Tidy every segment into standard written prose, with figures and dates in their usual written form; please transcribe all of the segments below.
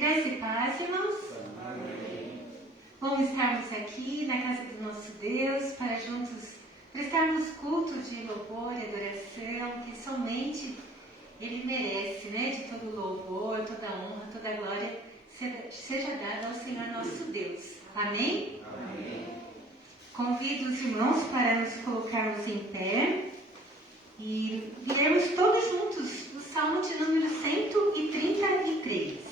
Graça e paz, irmãos. Amém. Vamos estarmos aqui na casa do nosso Deus para juntos prestarmos culto de louvor e adoração que somente Ele merece, né? De todo louvor, toda honra, toda glória seja dada ao Senhor nosso Deus. Amém? Amém. Convido os irmãos para nos colocarmos em pé e lermos todos juntos o Salmo de número 133.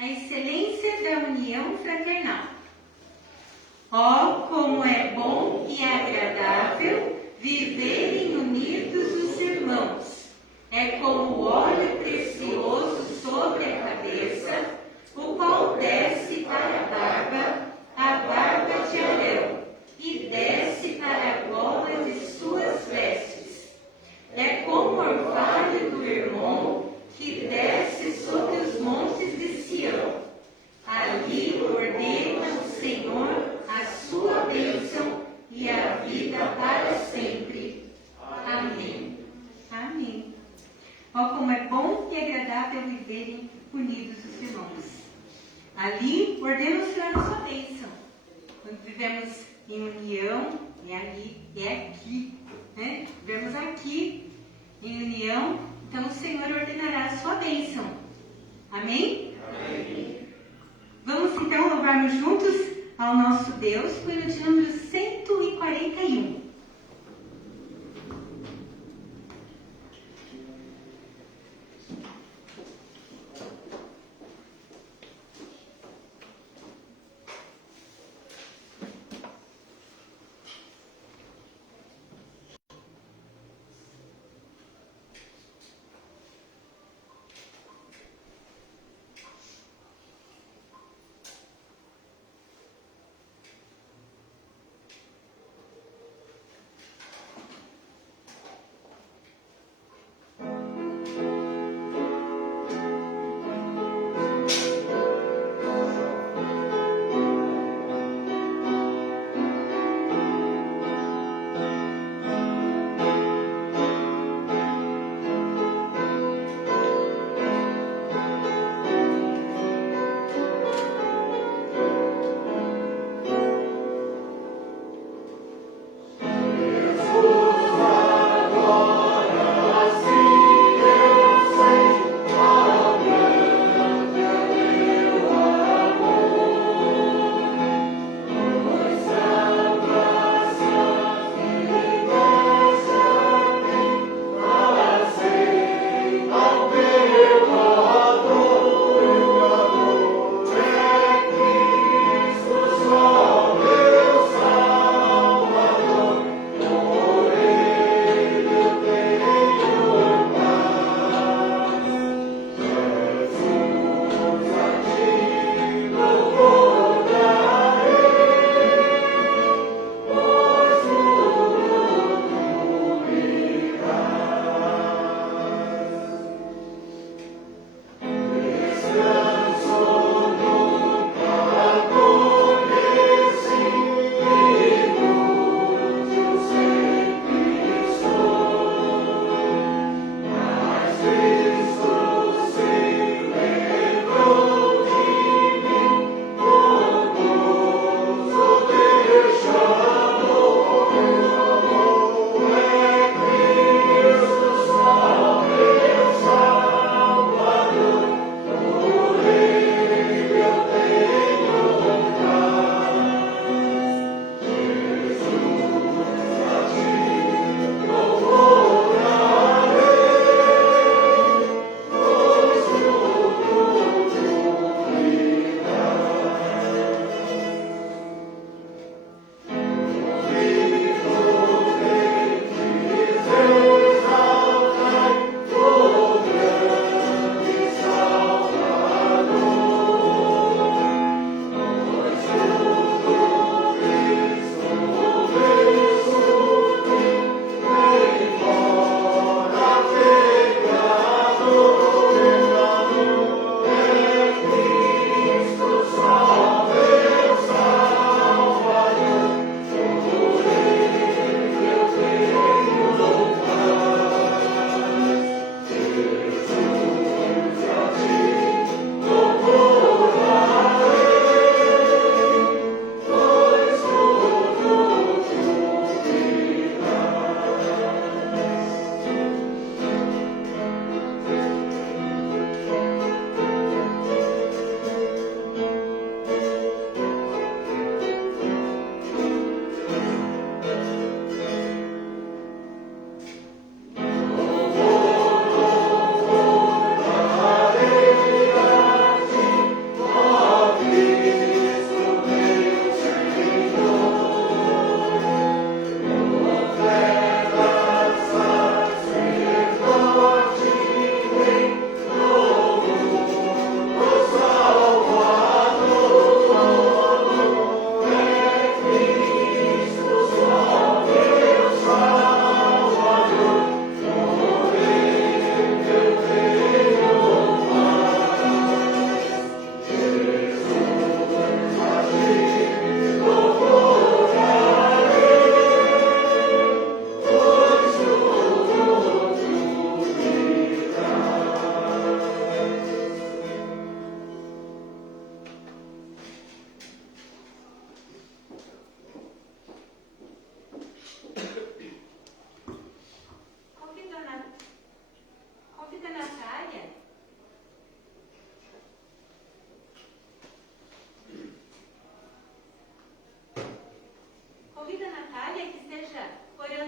A excelência da união fraternal. Oh, como é bom e agradável viverem unidos os irmãos. É como óleo precioso sobre a cabeça, o qual desce para a barba de Arão, e desce para a gola de suas vestes. É como o orvalho do Hermon, que desce sobre os montes de Sião. Ali ordena o Senhor a sua bênção e a vida para sempre. Amém. Amém. Ó, como é bom e agradável viverem unidos os irmãos. Ali ordena o Senhor a sua bênção. Quando vivemos em união, é ali, é aqui, né? Vivemos aqui em união, então o Senhor ordenará a sua bênção. Amém? Amém. Vamos então louvarmos juntos ao nosso Deus, com o hino de número 141.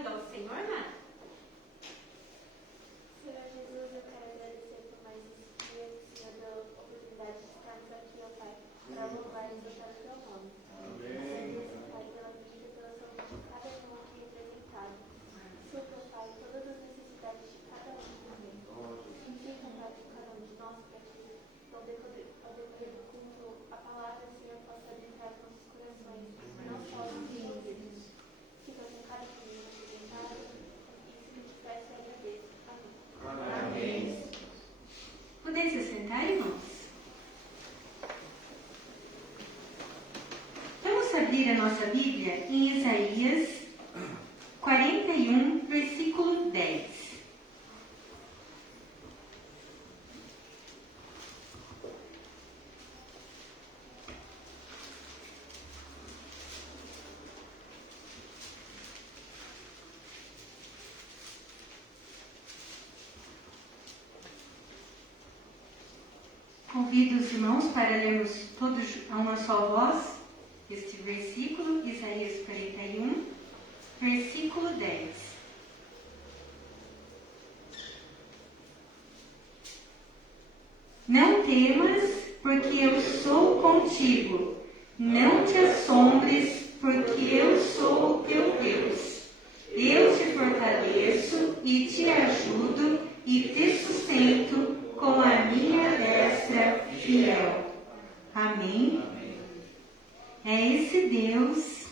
orando ao Senhor, Nara? Senhor Jesus, eu quero agradecer por mais esse dia que o Senhor deu a oportunidade de estarmos aqui, ó Pai, para louvar e exaltar o teu nome. Agradeço, Pai, pela vida e pela saúde de cada irmão aqui representado. Supra, Pai, todas as necessidades de cada um também. E fica, Pai, com cada um de nós, para que ao decorrer do culto, a palavra, Senhor, possa adentrar nos nossos corações, não só os ouvidos. Fica com cada família representada. Isso que eu te peço e agradeço. Amém. Amém. Podem se sentar, irmãos? Vamos abrir a nossa Bíblia em Isaías 41, versículo 10. Convido os irmãos para lermos todos a uma só voz este versículo, Isaías 41, versículo 10. Não temas, porque eu sou contigo. Não te assombres, porque eu sou o teu Deus. Eu te fortaleço e te ajudo e te sustento com a minha destra fiel. Amém? É esse Deus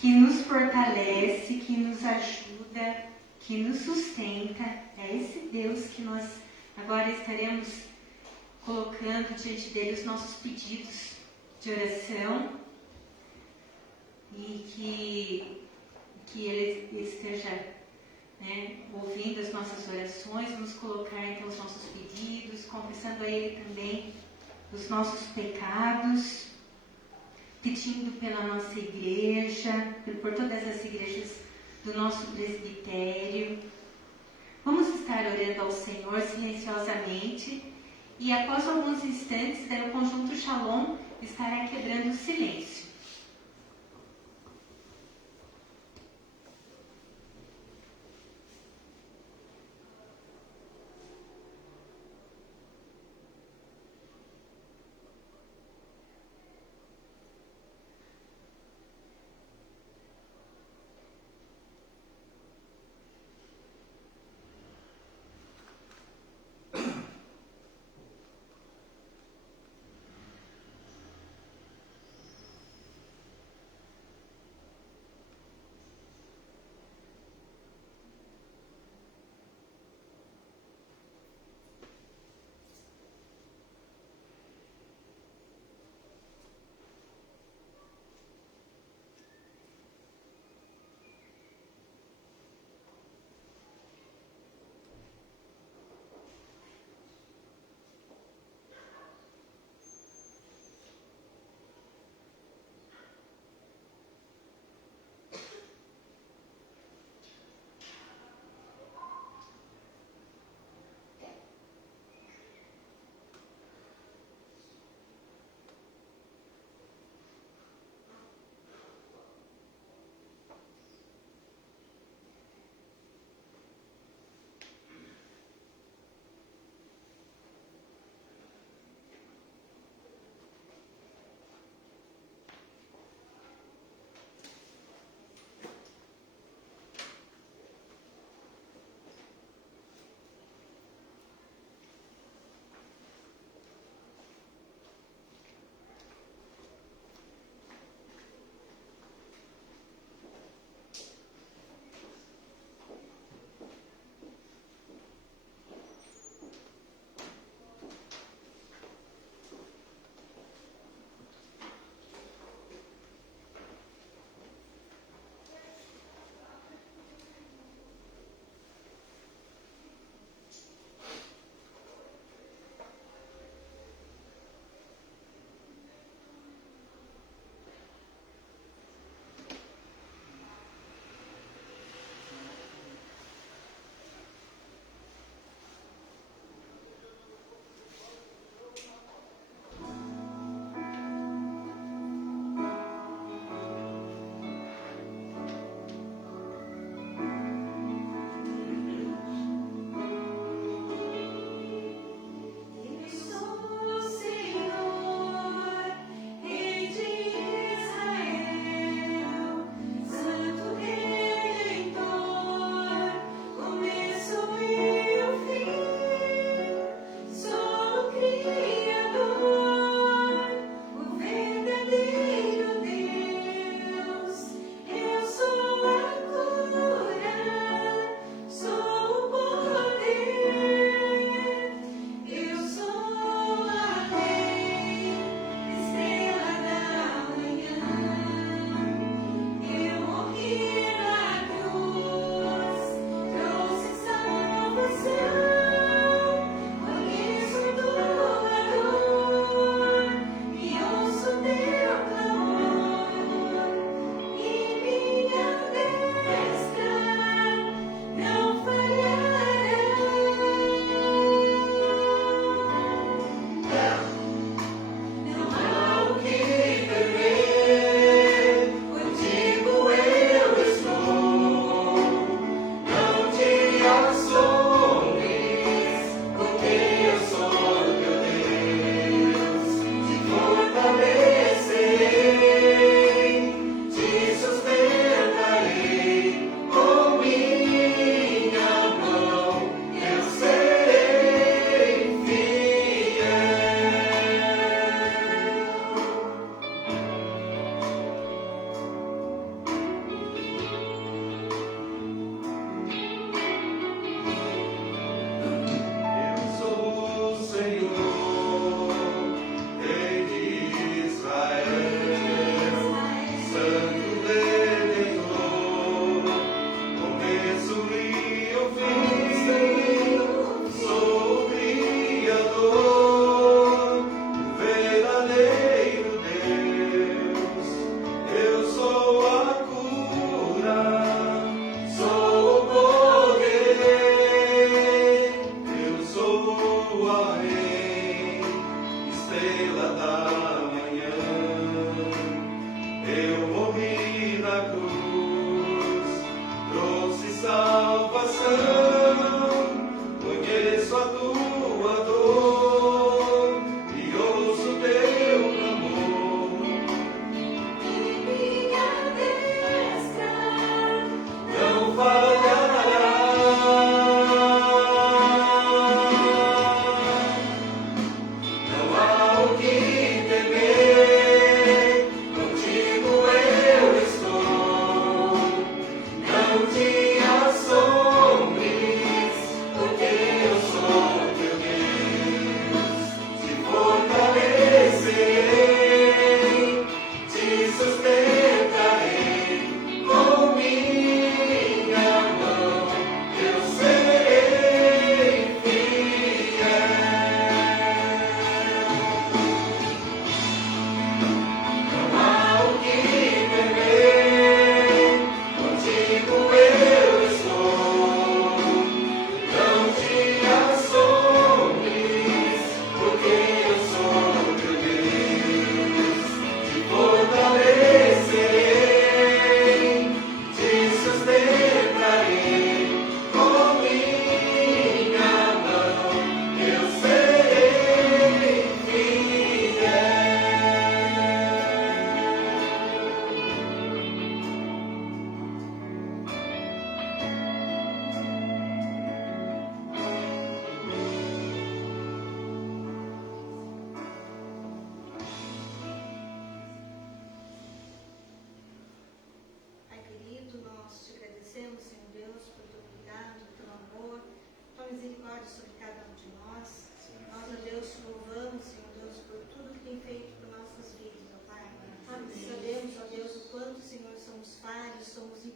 que nos fortalece, que nos ajuda, que nos sustenta. É esse Deus que nós agora estaremos colocando diante dele os nossos pedidos de oração e que ele esteja ouvindo as nossas orações. Vamos colocar então os nossos pedidos, confessando a ele também os nossos pecados, pedindo pela nossa igreja, por todas as igrejas do nosso presbitério. Vamos estar orando ao Senhor silenciosamente e após alguns instantes, o conjunto Shalom estará quebrando o silêncio.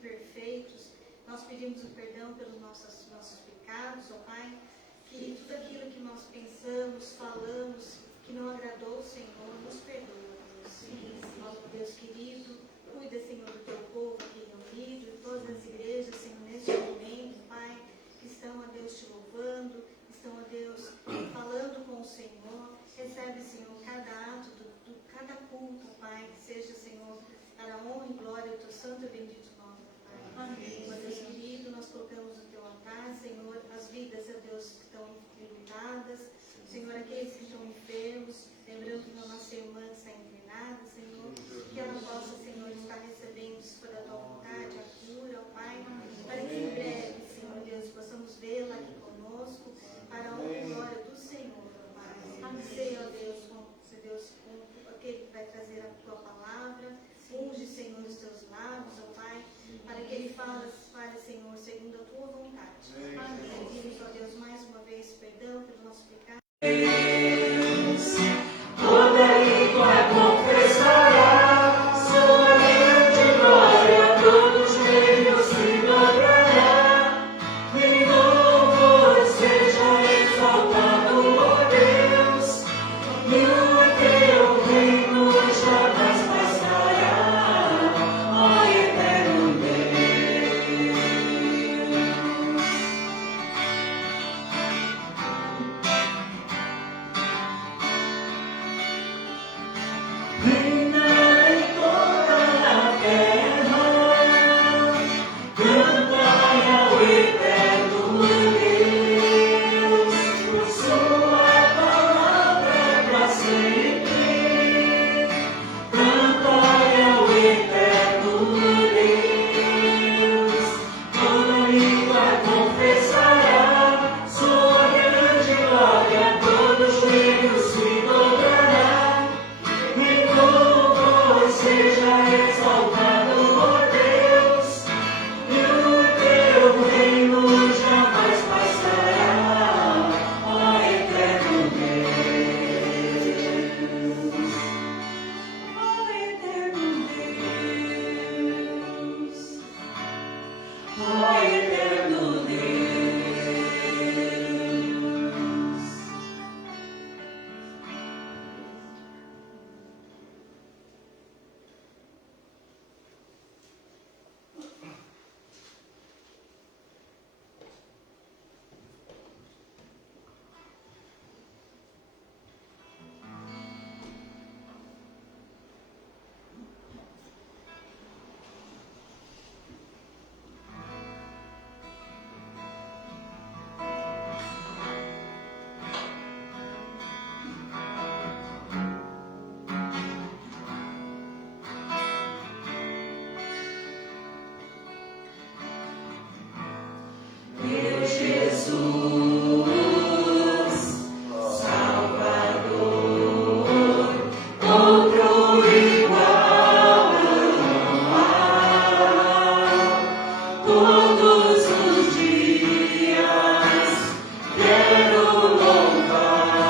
imperfeitos, nós pedimos o perdão pelos nossos pecados, ó Pai, que tudo aquilo que nós pensamos, falamos, que não agradou o Senhor, nos perdoa, Deus. Nosso Deus querido, cuida, Senhor, do teu povo aqui reunido, de todas as igrejas, Senhor, neste momento, Pai, que estão, a Deus, te louvando, estão, a Deus, falando com o Senhor. Recebe, Senhor, cada ato, cada culto, Pai, que seja, Senhor, para a honra e glória do teu santo e bendito nome, Pai. Amém. Meu Deus querido, nós colocamos no teu altar, Senhor, as vidas, ó Deus, que estão enlutadas, Senhor, aqueles que estão enfermos, lembrando que a nossa irmã está inclinada, Senhor, que ela possa, Senhor, estar recebendo, se for da tua vontade, a cura, ó Pai, para que em breve, Senhor Deus, possamos vê-la aqui conosco, para a honra e glória do Senhor, ó Pai. Sei, ó Deus, com aquele que vai trazer a tua palavra, unge, Senhor, os teus lábios, ó Pai, para que ele fale, Senhor, segundo a tua vontade. Amém. Pedimos, ó Deus, mais uma vez, perdão pelo nosso pecado. Toda língua confessará sua grande glória, todos os reinos se dobrará. Em louvor seja exaltado, ó Deus, e o teu reino jamais passará, ó eterno Deus. Reina em toda a terra, cantai ao eterno Deus, por sua palavra para sempre. Cantai ao eterno Deus, toda língua confessará sua grande glória, todos os reinos se dobrará. Em louvor seja exaltado, ó Deus, e o teu reino jamais passará, ó eterno Deus. Ó eterno Deus. Ó eterno Deus. Meu Jesus, Salvador, outro igual não há. Todos os dias quero louvar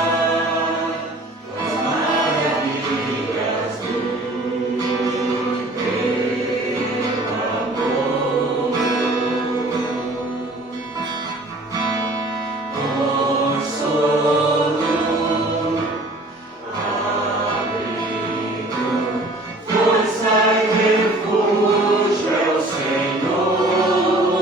as maravilhas do teu amor. Consolo, abrigo, força e refúgio é o Senhor.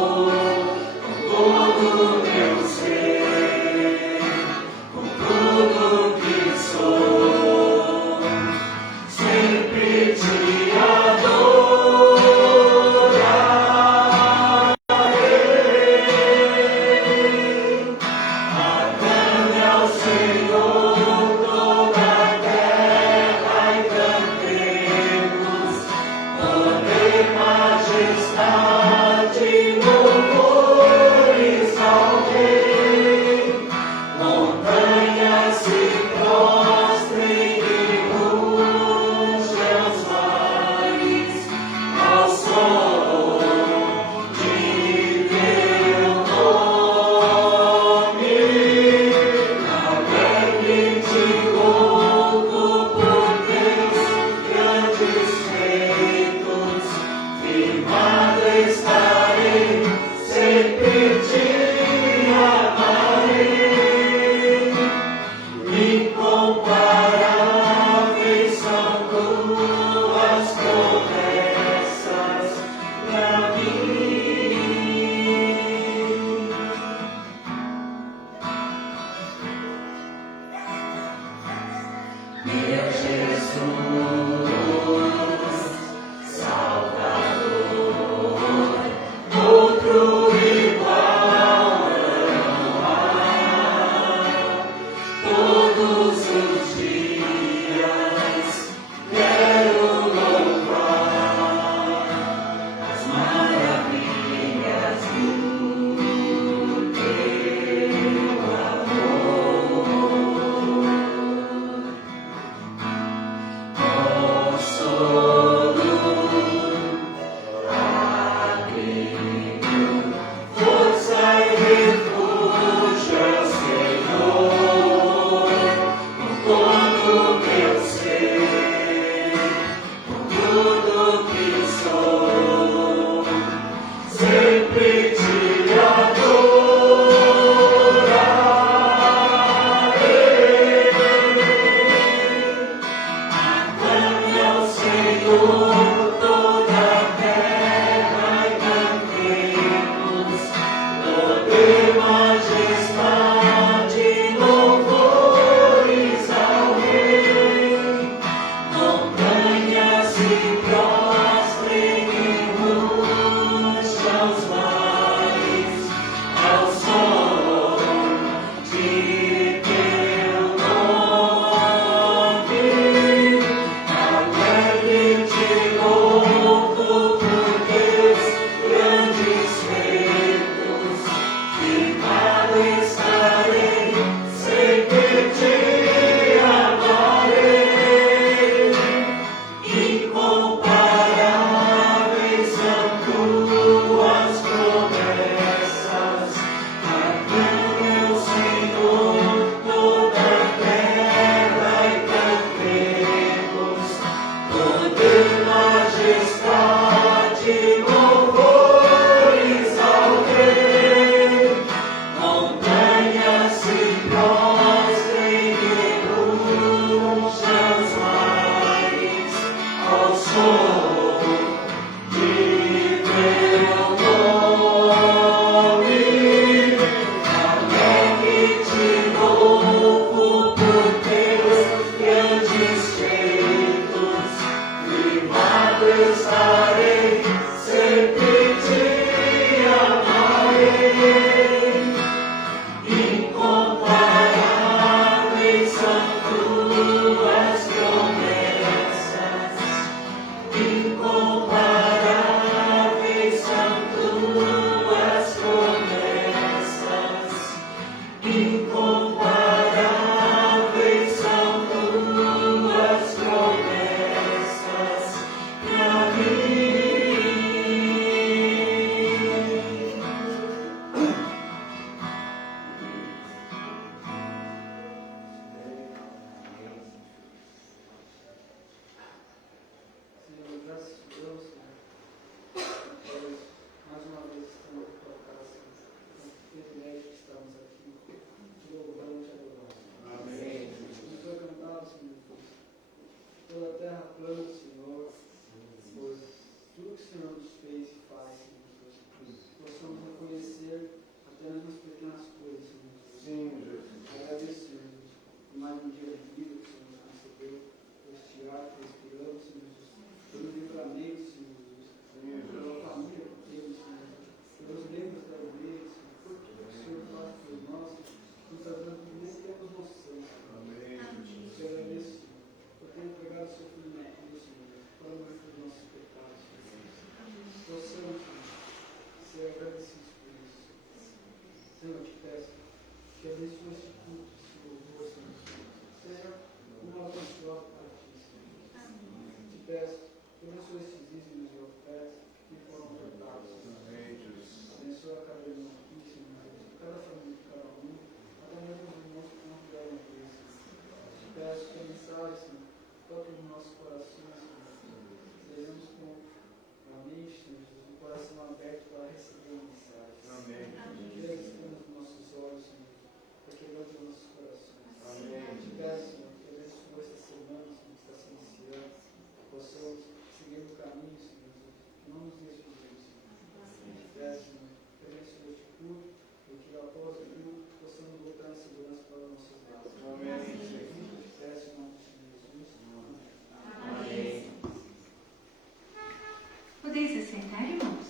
Podeis se sentar, irmãos?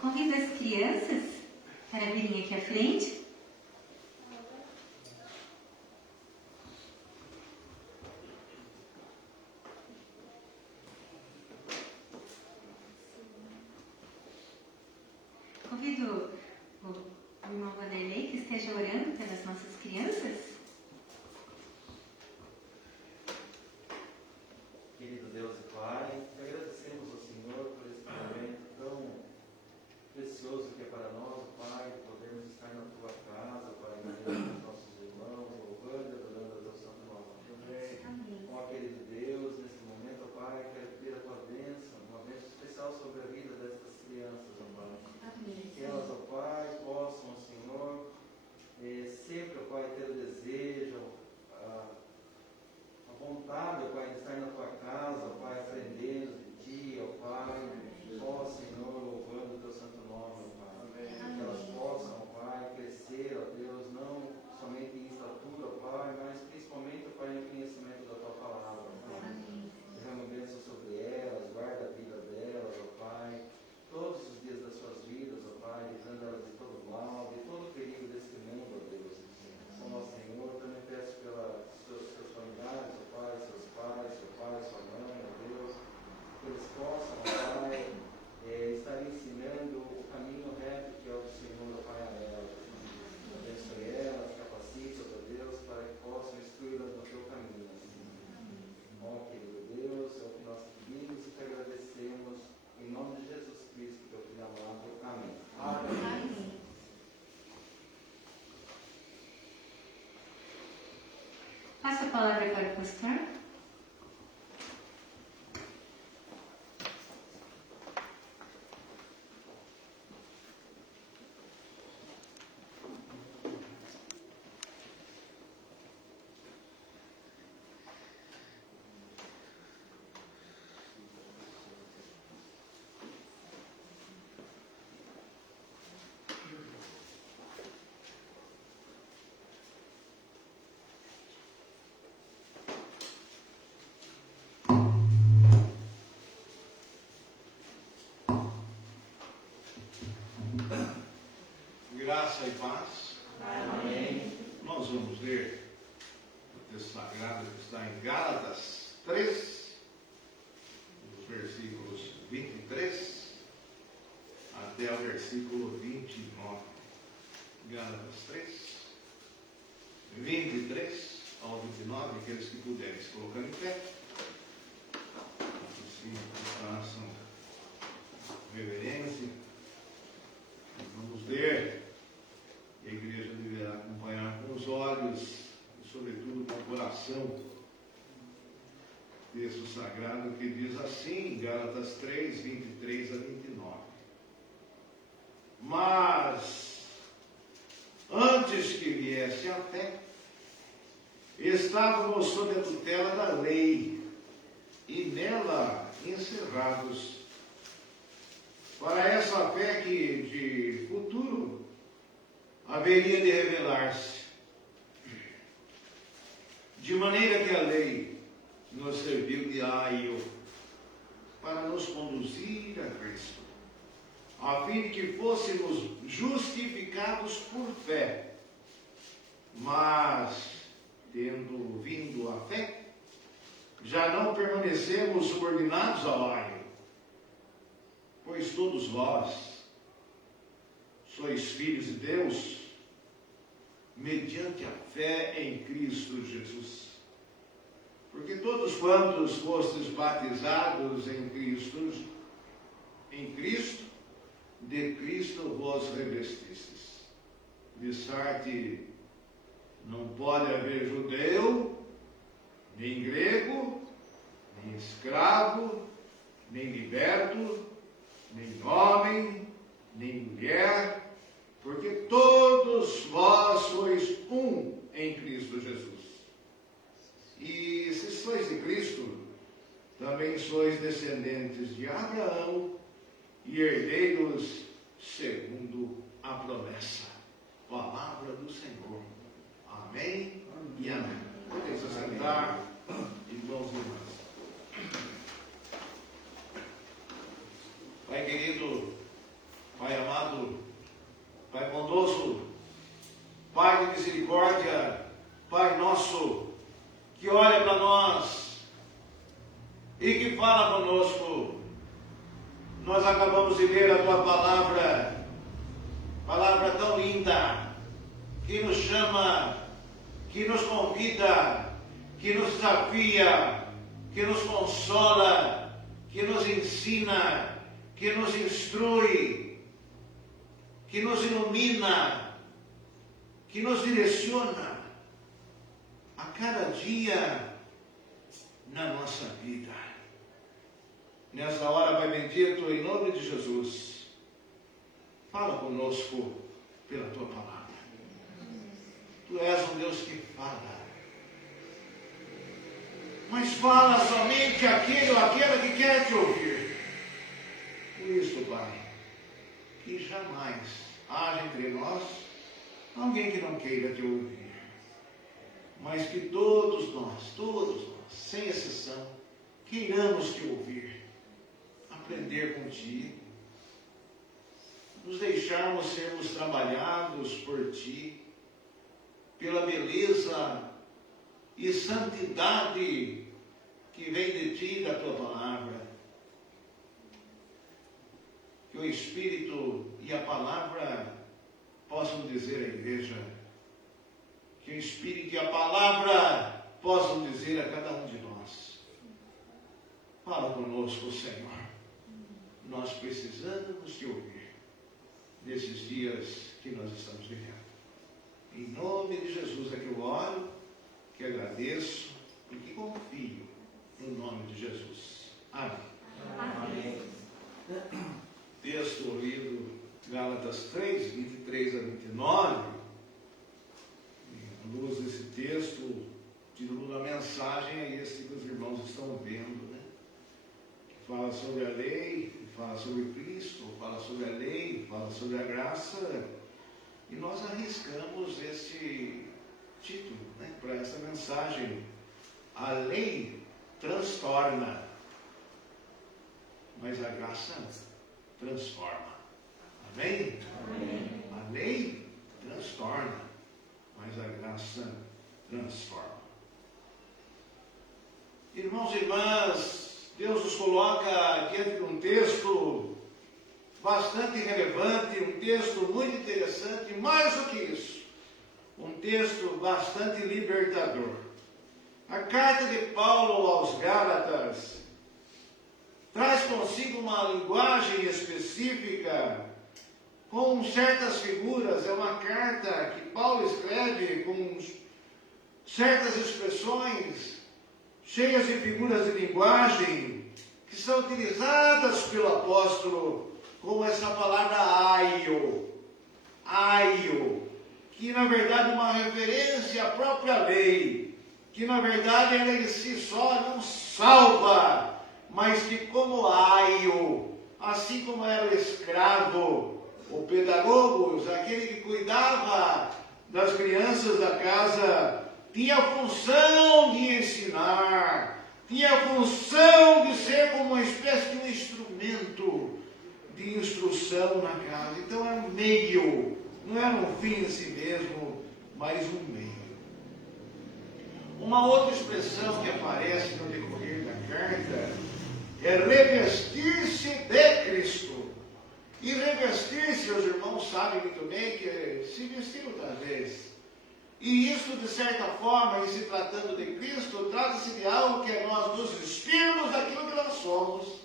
Convido as crianças para virem aqui à frente. Convido o irmão Vanderlei que esteja orando pelas nossas crianças. Querido Deus e Pai, te agradecemos ao Senhor por esse momento tão precioso que é para nós, Pai, podermos estar na Tua Passo a palavra para o pastor. Graça e paz. Amém. Nós vamos ler o texto sagrado que está em Gálatas 3, os versículos 23 até o versículo 29. Gálatas 3, 23 ao 29, aqueles que puderem se colocar em pé. Assim, façam reverência. Vamos ler. A igreja deverá acompanhar com os olhos e, sobretudo, com o coração. Texto sagrado que diz assim, Gálatas 3, 23 a 29. Mas, antes que viesse a fé, estávamos sob a tutela da lei e nela encerrados. Para essa fé que de futuro haveria de revelar-se, de maneira que a lei nos serviu de aio para nos conduzir a Cristo, a fim de que fôssemos justificados por fé. Mas, tendo vindo a fé, já não permanecemos subordinados ao aio, pois todos vós sois filhos de Deus, mediante a fé em Cristo Jesus. Porque todos quantos fostes batizados em Cristo, de Cristo vos revestistes. De sorte, não pode haver judeu, nem grego, nem escravo, nem liberto, nem homem, nem mulher, porque todos vós sois um em Cristo Jesus. E se sois de Cristo, também sois descendentes de Abraão e herdeiros segundo a promessa. Palavra do Senhor. Amém e amém. Podem se sentar, irmãos e irmãs. Pai querido, Pai amado, Pai bondoso, Pai de misericórdia, Pai nosso, que olha para nós e que fala conosco. Nós acabamos de ler a Tua palavra tão linda, que nos chama, que nos convida, que nos desafia, que nos consola, que nos ensina, que nos instrui, que nos ilumina, que nos direciona a cada dia na nossa vida. Nessa hora, Pai bendito, em nome de Jesus, fala conosco pela Tua palavra. Tu és um Deus que fala, mas fala somente aquele ou aquela que quer te ouvir. Por isso, Pai, que jamais haja entre nós alguém que não queira te ouvir, mas que todos nós, sem exceção, queiramos te ouvir, aprender contigo, nos deixarmos sermos trabalhados por ti, pela beleza e santidade que vem de ti e da tua palavra. Que o Espírito e a palavra possam dizer à igreja, que o Espírito e a palavra possam dizer a cada um de nós. Fala conosco, Senhor. Nós precisamos te ouvir nesses dias que nós estamos vivendo. Em nome de Jesus é que eu oro, que agradeço e que confio no nome de Jesus. Amém. Amém. Texto lido, Gálatas 3, 23 a 29. À luz desse texto, o título da mensagem é esse que os irmãos estão vendo, né? Fala sobre a lei, fala sobre Cristo, fala sobre a lei, fala sobre a graça, e nós arriscamos este título, né, para essa mensagem. A lei transtorna, mas a graça transforma. Amém? Amém. A lei transtorna, mas a graça transforma. Irmãos e irmãs, Deus nos coloca diante de um texto bastante relevante, um texto muito interessante, mais do que isso, um texto bastante libertador. A carta de Paulo aos Gálatas traz consigo uma linguagem específica, com certas figuras. É uma carta que Paulo escreve com certas expressões, cheias de figuras de linguagem, que são utilizadas pelo apóstolo, como essa palavra aio, que na verdade é uma referência à própria lei, que na verdade ela em si só não salva, mas que como aio, assim como era o escravo, o pedagogos, aquele que cuidava das crianças da casa, tinha a função de ensinar, tinha a função de ser como uma espécie de um instrumento de instrução na casa. Então era um meio, não era um fim em si mesmo, mas um meio. Uma outra expressão que aparece no decorrer da carta é revestir-se de Cristo. E revestir-se, os irmãos sabem muito bem que se vestir outra vez. E isso, de certa forma, em se tratando de Cristo, trata-se de algo que é nós nos vestirmos daquilo que nós somos,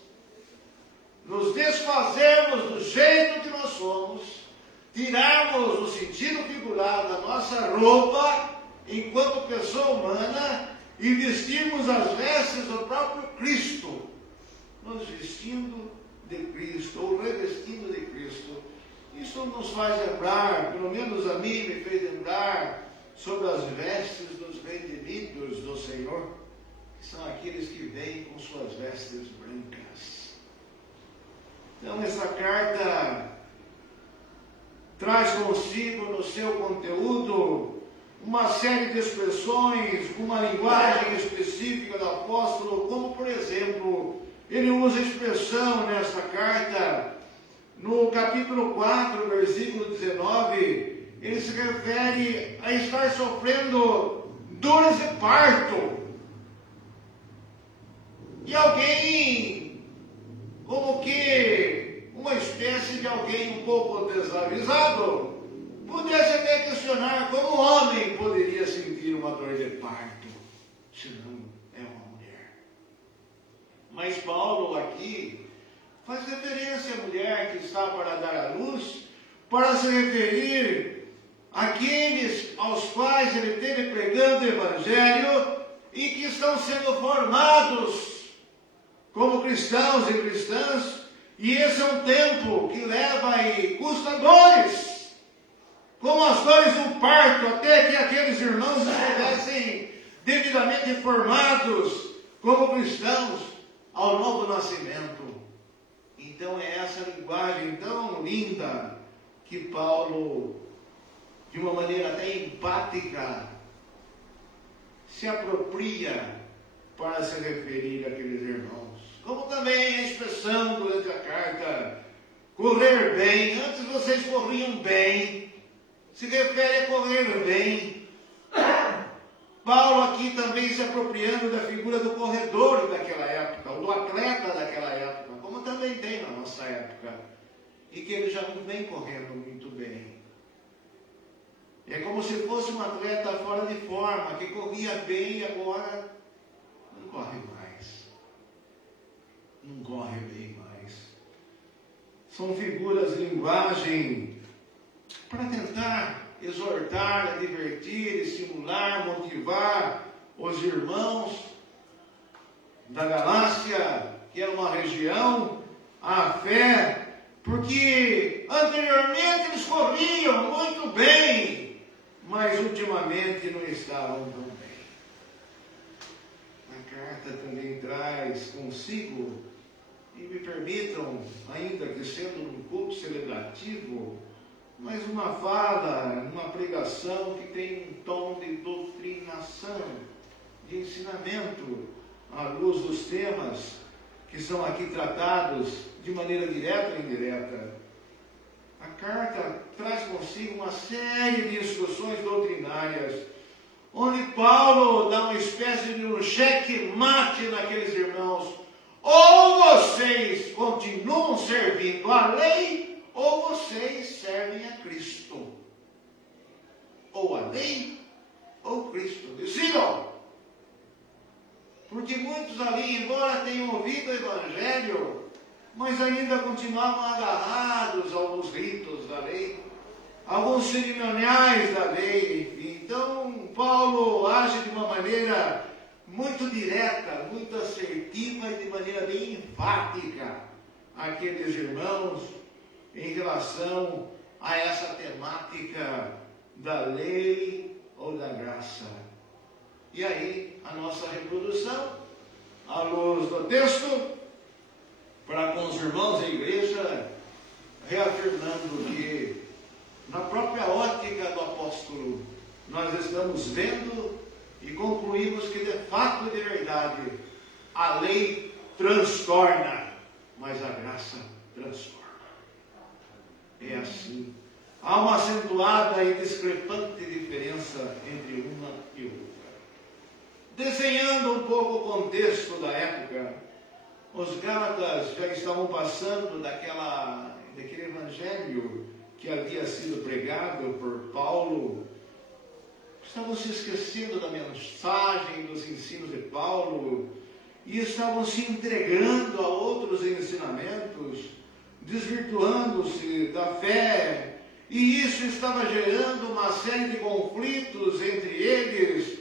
nos desfazermos do jeito que nós somos, tirarmos, no sentido figurado, a nossa roupa enquanto pessoa humana e vestirmos as vestes do próprio Cristo, nos vestindo de Cristo, ou revestindo de Cristo. Isso nos faz lembrar, pelo menos a mim me fez lembrar, sobre as vestes dos redimidos do Senhor, que são aqueles que vêm com suas vestes brancas. Então, essa carta traz consigo no seu conteúdo uma série de expressões, uma linguagem específica do apóstolo, como, por exemplo, ele usa a expressão nesta carta, no capítulo 4, versículo 19, ele se refere a estar sofrendo dores de parto. E alguém, como que uma espécie de alguém um pouco desavisado, pudesse até questionar como um homem poderia sentir uma dor de parto, se não é uma mulher. Mas Paulo aqui faz referência à mulher que está para dar à luz, para se referir àqueles aos quais ele esteve pregando o Evangelho e que estão sendo formados como cristãos e cristãs, e esse é um tempo que leva e custa dores, como as dores do parto, até que aqueles irmãos estivessem devidamente formados como cristãos ao novo nascimento. Então é essa linguagem tão linda que Paulo, de uma maneira até empática, se apropria para se referir àqueles irmãos. Como também a expressão durante a carta, correr bem. Antes vocês corriam bem, se refere a correr bem. Paulo aqui também se apropriando da figura do corredor daquela época, ou do atleta daquela época, como também tem na nossa época, e que ele já não vem correndo muito bem. É como se fosse um atleta fora de forma, que corria bem e agora não corre mais. Não corre bem mais. São figuras de linguagem para tentar exortar, divertir, estimular, motivar os irmãos da Galácia, que era uma região, à fé, porque anteriormente eles corriam muito bem, mas ultimamente não estavam tão bem. A carta também traz consigo, e me permitam, ainda que sendo um culto celebrativo, mas uma fala, uma pregação que tem um tom de doutrinação, de ensinamento, à luz dos temas que são aqui tratados de maneira direta ou indireta. A carta traz consigo uma série de instruções doutrinárias, onde Paulo dá uma espécie de um cheque-mate naqueles irmãos. Ou vocês continuam servindo a lei, ou vocês servem a Cristo. Ou a lei, ou Cristo. Decidam. Porque muitos ali, embora tenham ouvido o Evangelho, mas ainda continuavam agarrados a alguns ritos da lei, alguns cerimoniais da lei. Então, Paulo age de uma maneira muito direta, muito assertiva e de maneira bem enfática àqueles irmãos em relação a essa temática da lei ou da graça. E aí, a nossa reprodução, à luz do texto, para com os irmãos da igreja, reafirmando que, na própria ótica do apóstolo, nós estamos vendo e concluímos que, de fato e de verdade, a lei transtorna, mas a graça transforma. É assim. Há uma acentuada e discrepante diferença entre uma e outra. Desenhando um pouco o contexto da época, os Gálatas já estavam passando daquele evangelho que havia sido pregado por Paulo. Estavam se esquecendo da mensagem, dos ensinos de Paulo, e estavam se entregando a outros ensinamentos, desvirtuando-se da fé, e isso estava gerando uma série de conflitos entre eles,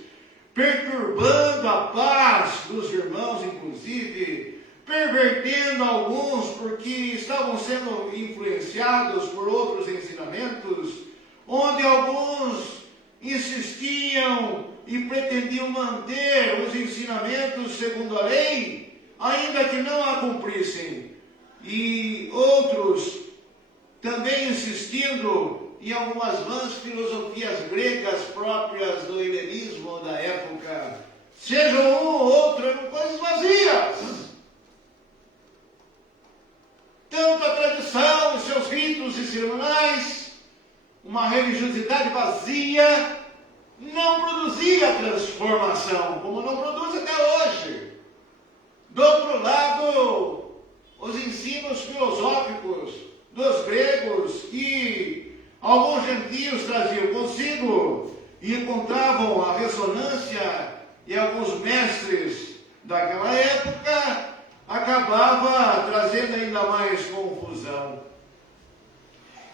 perturbando a paz dos irmãos, inclusive, pervertendo alguns, porque estavam sendo influenciados por outros ensinamentos, onde alguns insistiam e pretendiam manter os ensinamentos segundo a lei, ainda que não a cumprissem, e outros também insistindo em algumas vãs filosofias gregas próprias do helenismo da época, seja um ou outro, eram coisas vazias. Tanto a tradição e seus ritos e cerimoniais, uma religiosidade vazia, não produzia transformação, como não produz até hoje. Do outro lado, os ensinos filosóficos dos gregos, que alguns gentios traziam consigo e encontravam a ressonância em alguns mestres daquela época, acabava trazendo ainda mais confusão.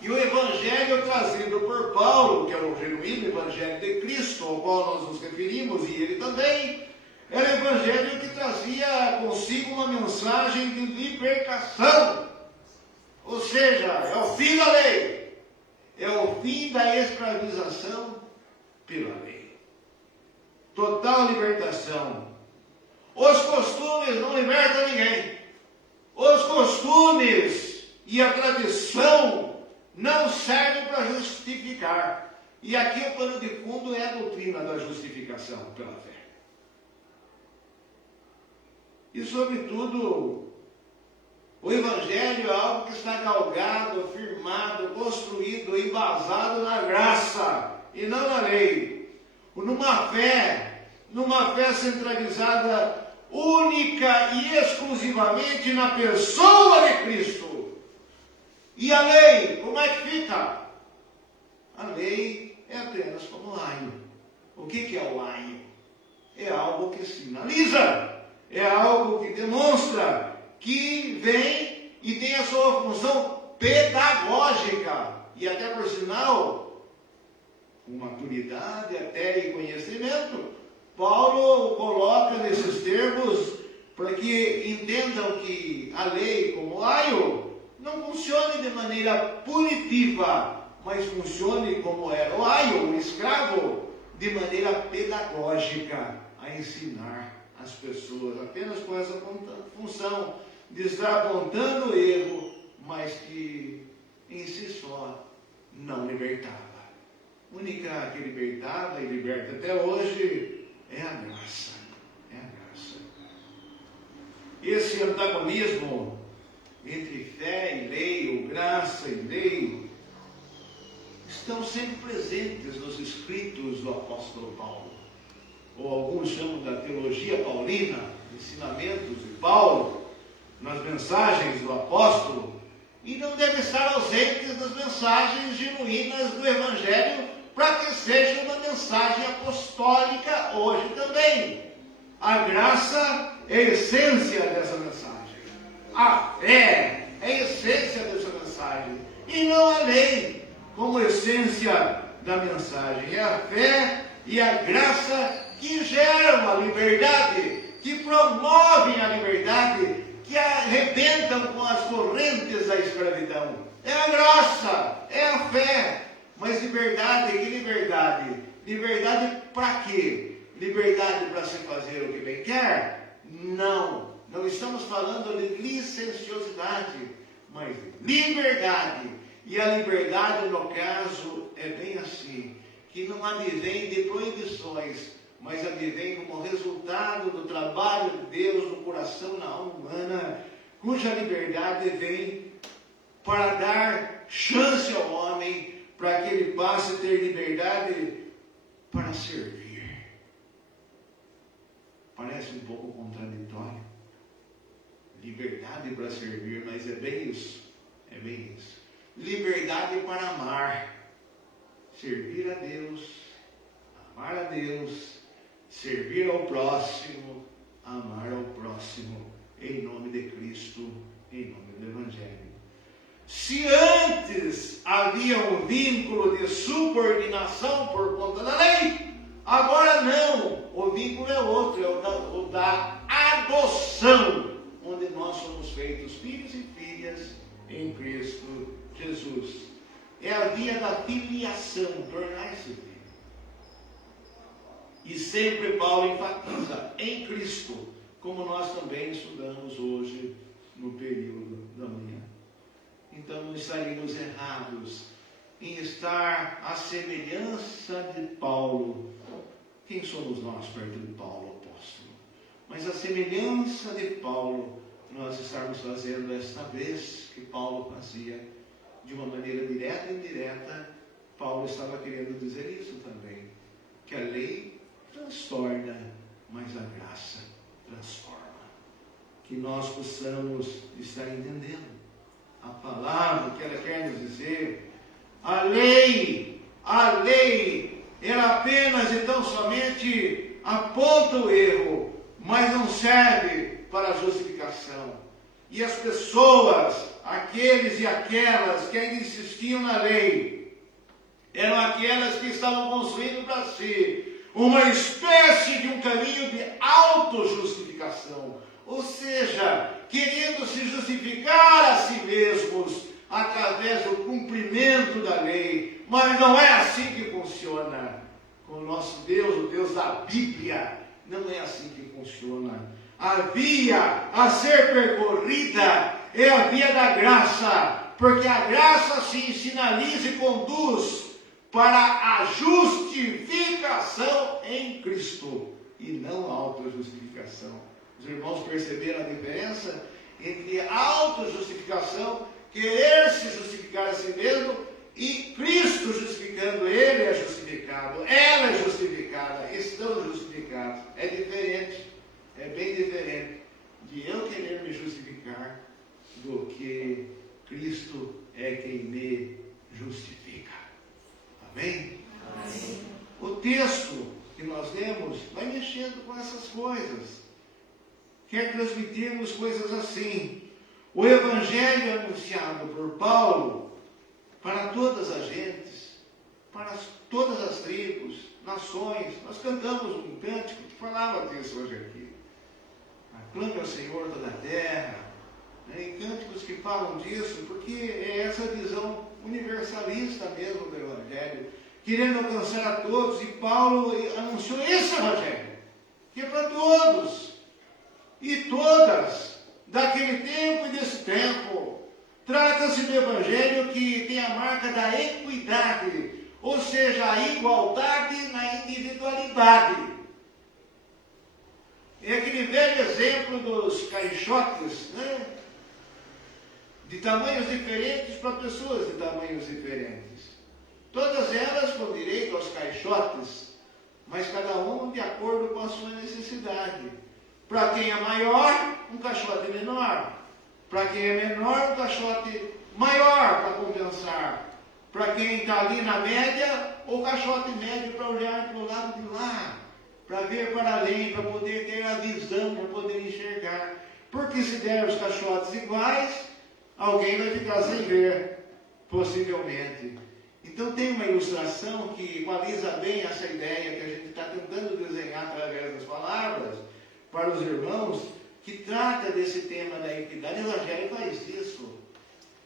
E o evangelho trazido por Paulo, que é o genuíno evangelho de Cristo, ao qual nós nos referimos, e ele também, era o evangelho que trazia consigo uma mensagem de libertação. Ou seja, é o fim da lei, é o fim da escravização pela lei. Total libertação. Os costumes não libertam ninguém. Os costumes e a tradição não servem para justificar. E aqui o pano de fundo é a doutrina da justificação pela fé. E sobretudo, o Evangelho é algo que está galgado, firmado, construído, embasado na graça e não na lei. Numa fé centralizada única e exclusivamente na pessoa de Cristo. E a lei, como é que fica? A lei é apenas como laio. O que é o laio? É algo que sinaliza, é algo que demonstra, que vem e tem a sua função pedagógica, e até por sinal, com maturidade até e conhecimento, Paulo coloca nesses termos para que entendam que a lei, como aio, não funcione de maneira punitiva, mas funcione como era o aio, o escravo, de maneira pedagógica, a ensinar as pessoas, apenas com essa função de estar apontando o erro, mas que em si só não libertava. A única que libertava e liberta até hoje é a graça. É a graça. Esse antagonismo entre fé e lei, ou graça e lei, estão sempre presentes nos escritos do apóstolo Paulo. Ou alguns chamam da teologia paulina, ensinamentos de Paulo, nas mensagens do apóstolo, e não deve estar ausentes das mensagens genuínas do Evangelho, para que seja uma mensagem apostólica hoje também. A graça é a essência dessa mensagem. A fé é a essência dessa mensagem. E não a lei como essência da mensagem. É a fé e a graça que geram a liberdade, que promovem a liberdade, que arrebentam com as correntes da escravidão. É a graça, é a fé. Mas liberdade, que liberdade? Liberdade para quê? Liberdade para se fazer o que bem quer? Não. Não estamos falando de licenciosidade, mas de liberdade. E a liberdade, no caso, é bem assim, que não advém de proibições, mas advém como resultado do trabalho de Deus no coração, na alma humana, cuja liberdade vem para dar chance ao homem, para que ele passe a ter liberdade para servir. Parece um pouco contraditório. Liberdade para servir, mas é bem isso. É bem isso. Liberdade para amar. Servir a Deus, amar a Deus, servir ao próximo, amar ao próximo, em nome de Cristo, em nome do Evangelho. Se antes havia um vínculo de subordinação por conta da lei, agora não. O vínculo é outro, é o da adoção, onde nós somos feitos filhos e filhas em Cristo Jesus. É a via da filiação, tornar-se filho. E sempre Paulo enfatiza em Cristo, como nós também estudamos hoje no período da manhã. Então não estaríamos errados em estar à semelhança de Paulo. Quem somos nós perto de Paulo, apóstolo? Mas a semelhança de Paulo, nós estarmos fazendo esta vez que Paulo fazia de uma maneira direta e indireta. Paulo estava querendo dizer isso também, que a lei transtorna, mas a graça transforma. Que nós possamos estar entendendo a palavra que ela quer nos dizer. A lei, ela apenas e tão somente aponta o erro, mas não serve para a justificação. E as pessoas, aqueles e aquelas que ainda insistiam na lei, eram aquelas que estavam construindo para si uma espécie de um caminho de autojustificação. Ou seja, querendo se justificar a si mesmos através do cumprimento da lei. Mas não é assim que funciona. Com o nosso Deus, o Deus da Bíblia, não é assim que funciona. A via a ser percorrida é a via da graça, porque a graça sim sinaliza e conduz para a justificação em Cristo, e não a autojustificação. Os irmãos perceberam a diferença entre a autojustificação, querer se justificar a si mesmo, e Cristo justificando, ele é justificado, ela é justificada, estão justificados. É diferente, é bem diferente de eu querer me justificar do que Cristo é quem me justifica. Amém? Amém. O texto que nós lemos vai mexendo com essas coisas. Quer transmitirmos coisas assim. O Evangelho anunciado por Paulo para todas as gentes, para todas as tribos, nações. Nós cantamos um cântico que falava disso hoje aqui. Aclame ao Senhor toda a terra. E cânticos que falam disso, porque é essa visão universalista mesmo do Evangelho, querendo alcançar a todos, e Paulo anunciou esse Evangelho, que é para todos e todas, daquele tempo e desse tempo. Trata-se do Evangelho que tem a marca da equidade, ou seja, a igualdade na individualidade. É aquele velho exemplo dos caixotes, né? De tamanhos diferentes para pessoas de tamanhos diferentes. Todas elas com direito aos caixotes, mas cada um de acordo com a sua necessidade. Para quem é maior, um caixote menor. Para quem é menor, um caixote maior para compensar. Para quem está ali na média, o caixote médio para olhar para o lado de lá, para ver para além, para poder ter a visão, para poder enxergar. Porque se der os caixotes iguais, alguém vai ficar sem ver, possivelmente. Então tem uma ilustração que equaliza bem essa ideia que a gente está tentando desenhar através das palavras para os irmãos, que trata desse tema da equidade. O Evangelho faz isso.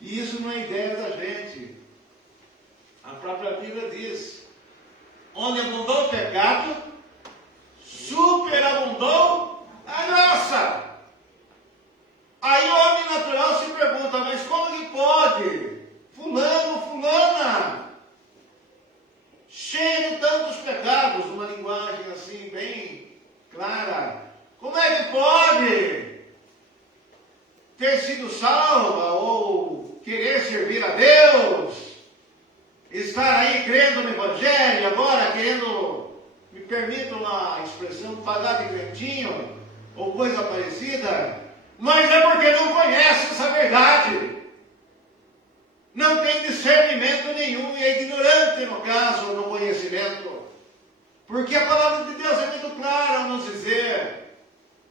E isso não é ideia da gente. A própria Bíblia diz: onde abundou o pecado, superabundou a graça. Aí o homem natural se pergunta, mas como que pode? Fulano, fulana, cheio de tantos pecados, uma linguagem assim bem clara. Como é que pode ter sido salva ou querer servir a Deus, estar aí crendo no Evangelho, agora querendo, me permitam uma expressão, pagar de crentinho ou coisa parecida? Mas é porque não conhece essa verdade. Não tem discernimento nenhum e é ignorante, no caso, no conhecimento. Porque a palavra de Deus é muito clara a nos dizer.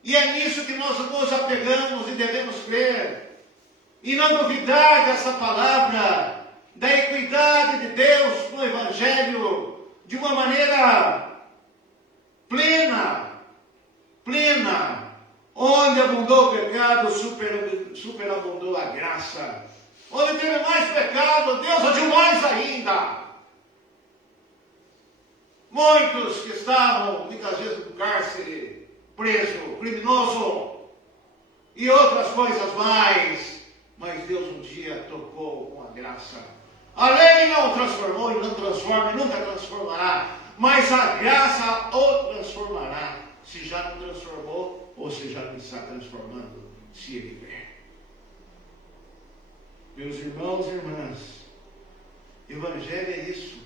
E é nisso que nós nos apegamos e devemos crer. E não duvidar dessa palavra, da equidade de Deus no Evangelho, de uma maneira plena. Onde abundou o pecado, superabundou a graça. Onde teve mais pecado, Deus agiu mais ainda. Muitos que estavam, muitas vezes, no cárcere, preso, criminoso, e outras coisas mais. Mas Deus um dia tocou com a graça. A lei não o transformou e não transforma e nunca transformará. Mas a graça o transformará. Se já não transformou, ou se já não está transformando, se ele quer. Meus irmãos e irmãs, Evangelho é isso.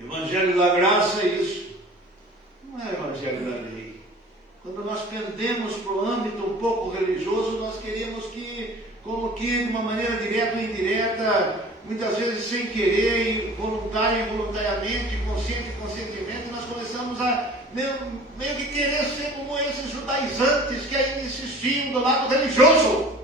Evangelho da graça é isso. Não é Evangelho da lei. Quando nós pendemos para o âmbito um pouco religioso, nós queremos que, como que de uma maneira direta ou indireta, muitas vezes sem querer, voluntária e involuntariamente, consciente e conscientemente, nós começamos a meio que querer ser como esses judaizantes que ainda insistiam do lado religioso.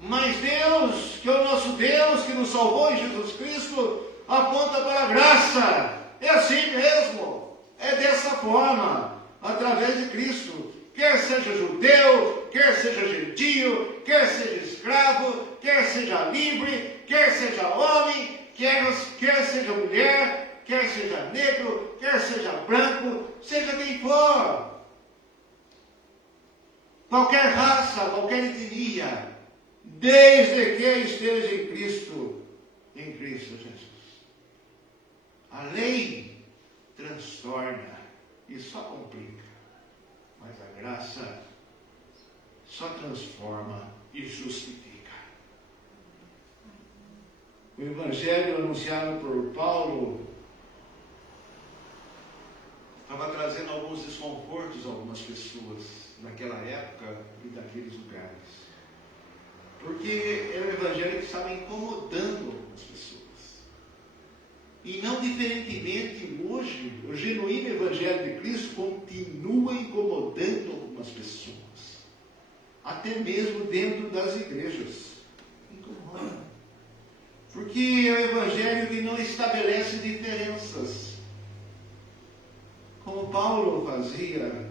Mas Deus, que é o nosso Deus, que nos salvou em Jesus Cristo, aponta para a graça. É assim mesmo. É dessa forma, através de Cristo. Quer seja judeu, quer seja gentio, quer seja escravo, quer seja livre, quer seja homem, quer seja mulher, quer seja negro, quer seja branco, seja quem for. Qualquer raça, qualquer etnia, desde que esteja em Cristo Jesus. A lei transtorna e só complica, mas a graça só transforma e justifica. O Evangelho anunciado por Paulo estava trazendo alguns desconfortos a algumas pessoas naquela época e daqueles lugares. Porque era um evangelho que estava incomodando algumas pessoas. E não diferentemente hoje, o genuíno evangelho de Cristo continua incomodando algumas pessoas. Até mesmo dentro das igrejas. Incomoda. Porque é um evangelho que não estabelece diferenças. Paulo fazia.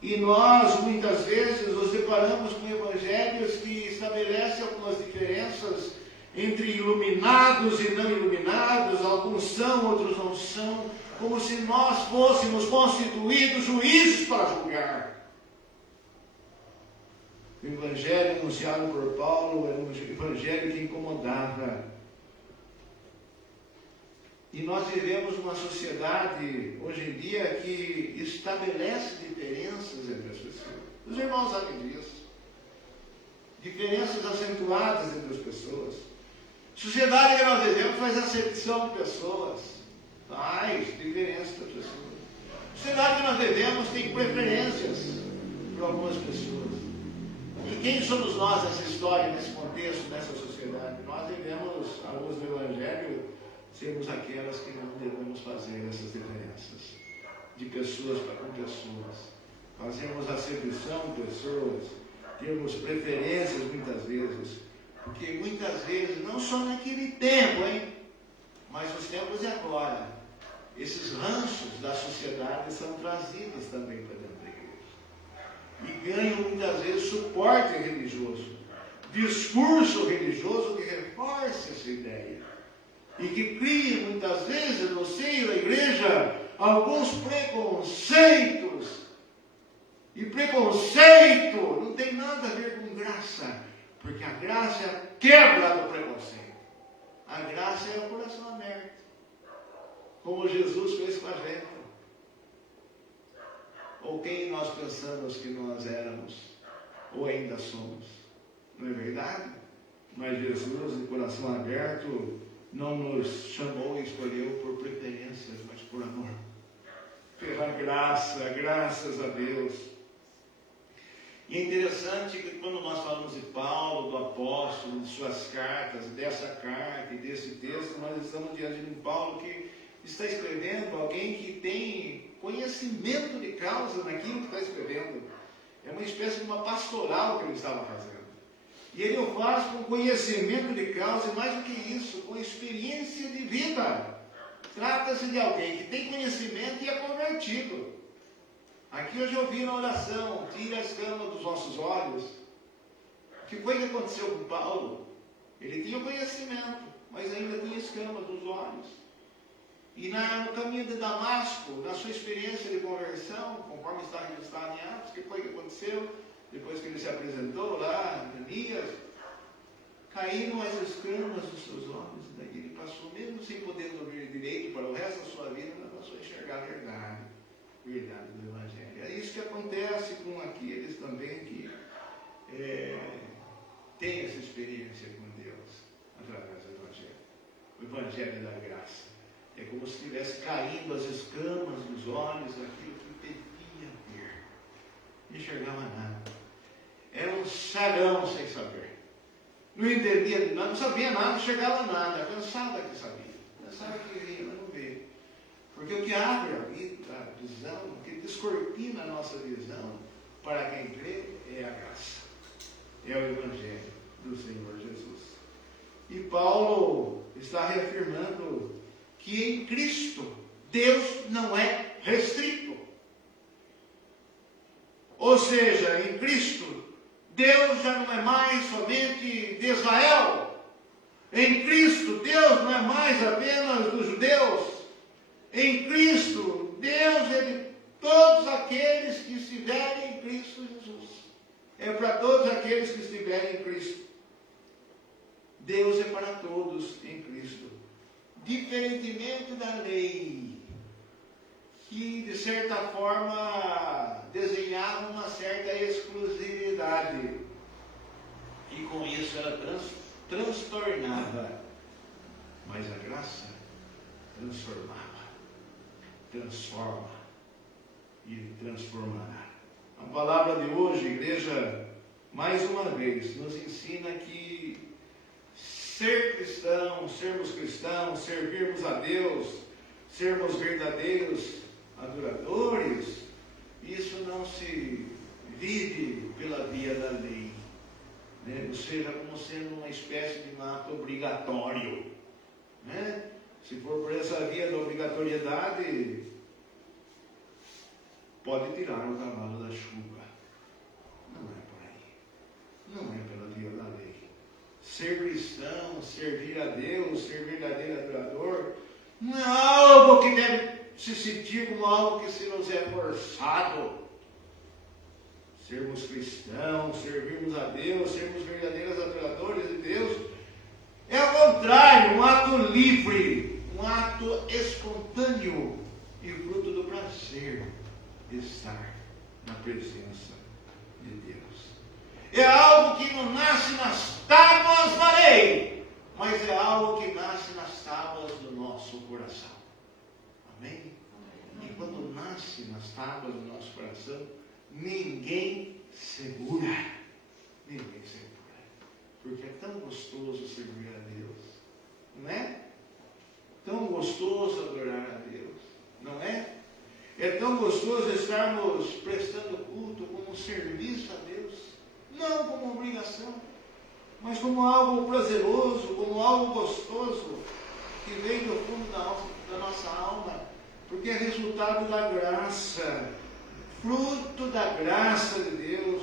E nós, muitas vezes, nos deparamos com evangelhos que estabelecem algumas diferenças entre iluminados e não iluminados. Alguns são, outros não são, como se nós fôssemos constituídos juízes para julgar. O evangelho anunciado por Paulo era um evangelho que incomodava. E nós vivemos uma sociedade, hoje em dia, que estabelece diferenças entre as pessoas. Os irmãos sabem disso. Diferenças acentuadas entre as pessoas. Sociedade que nós vivemos faz acepção de pessoas. Faz diferença das pessoas. Sociedade que nós vivemos tem preferências por algumas pessoas. E quem somos nós nessa história, nesse contexto, nessa sociedade? Nós vivemos, à luz do Evangelho, sermos aquelas que não devemos fazer essas diferenças de pessoas para com pessoas. Fazemos acepção de pessoas, temos preferências muitas vezes, porque muitas vezes, não só naquele tempo, mas nos tempos de agora, esses ranços da sociedade são trazidos também para dentro da igreja. E ganham muitas vezes suporte religioso, discurso religioso que reforça essa ideia. E que cria muitas vezes no seio da igreja alguns preconceitos. E preconceito não tem nada a ver com graça, porque a graça é a quebra do preconceito. A graça é o coração aberto, como Jesus fez com a gente. Ou quem nós pensamos que nós éramos, ou ainda somos. Não é verdade? Mas Jesus, de coração aberto, não nos chamou e escolheu por preferências, mas por amor. Pela graça, graças a Deus. E é interessante que quando nós falamos de Paulo, do apóstolo, de suas cartas, dessa carta e desse texto, nós estamos diante de um Paulo que está escrevendo, alguém que tem conhecimento de causa naquilo que está escrevendo. É uma espécie de uma pastoral que ele estava fazendo. E ele o faz com conhecimento de causa, e mais do que isso, com experiência de vida. Trata-se de alguém que tem conhecimento e é convertido. Aqui eu já ouvi na oração, tira a escama dos nossos olhos. O que foi que aconteceu com Paulo? Ele tinha conhecimento, mas ainda tinha escama dos olhos. E no caminho de Damasco, na sua experiência de conversão, conforme está registrado em Atos, o que foi que aconteceu? Depois que ele se apresentou lá, Ananias, caíram as escamas dos seus olhos, e daí ele passou, mesmo sem poder ouvir direito para o resto da sua vida, ele passou a enxergar a verdade do Evangelho. É isso que acontece com aqueles também que têm essa experiência com Deus, através do Evangelho. O Evangelho da graça. É como se estivesse caindo as escamas dos olhos, aquilo que devia ver. Não enxergava nada. Era um cegão sem saber. Não entendia nada, não sabia nada, não chegava a nada. Pensava que sabia. Pensava que iria, mas não veio. Porque o que abre a visão, o que descortina a nossa visão, para quem crê, é a graça. É o Evangelho do Senhor Jesus. E Paulo está reafirmando que em Cristo Deus não é restrito. Ou seja, em Cristo Deus já não é mais somente de Israel. Em Cristo Deus não é mais apenas dos judeus. Em Cristo Deus é de todos aqueles que estiverem em Cristo Jesus. É para todos aqueles que estiverem em Cristo. Deus é para todos em Cristo. Diferentemente da lei, que de certa forma desenhava uma certa exclusividade, e com isso ela transtornava, mas a graça transformava, transforma e transformará. A palavra de hoje, igreja, mais uma vez, nos ensina que ser cristão, sermos cristãos, servirmos a Deus, sermos verdadeiros adoradores, isso não se vive pela via da lei, né? Ou seja, como sendo uma espécie de um ato obrigatório, né? Se for por essa via da obrigatoriedade, pode tirar o cavalo da chuva. Não é por aí. Não é pela via da lei. Ser cristão, servir a Deus, ser verdadeiro adorador, não é algo que deve se sentir como algo que se nos é forçado. Sermos cristãos, servirmos a Deus, sermos verdadeiros adoradores de Deus, é ao contrário, um ato livre, um ato espontâneo e fruto do prazer de estar na presença de Deus. É algo que não nasce nas tábuas da lei, mas é algo que nasce nas tábuas do nosso coração. Amém? E quando nasce nas tábuas do nosso coração, ninguém segura. Ninguém segura. Porque é tão gostoso servir a Deus. Não é? Tão gostoso adorar a Deus. Não é? É tão gostoso estarmos prestando culto como um serviço a Deus. Não como obrigação, mas como algo prazeroso, como algo gostoso, que vem do fundo da nossa alma, porque é resultado da graça, fruto da graça de Deus,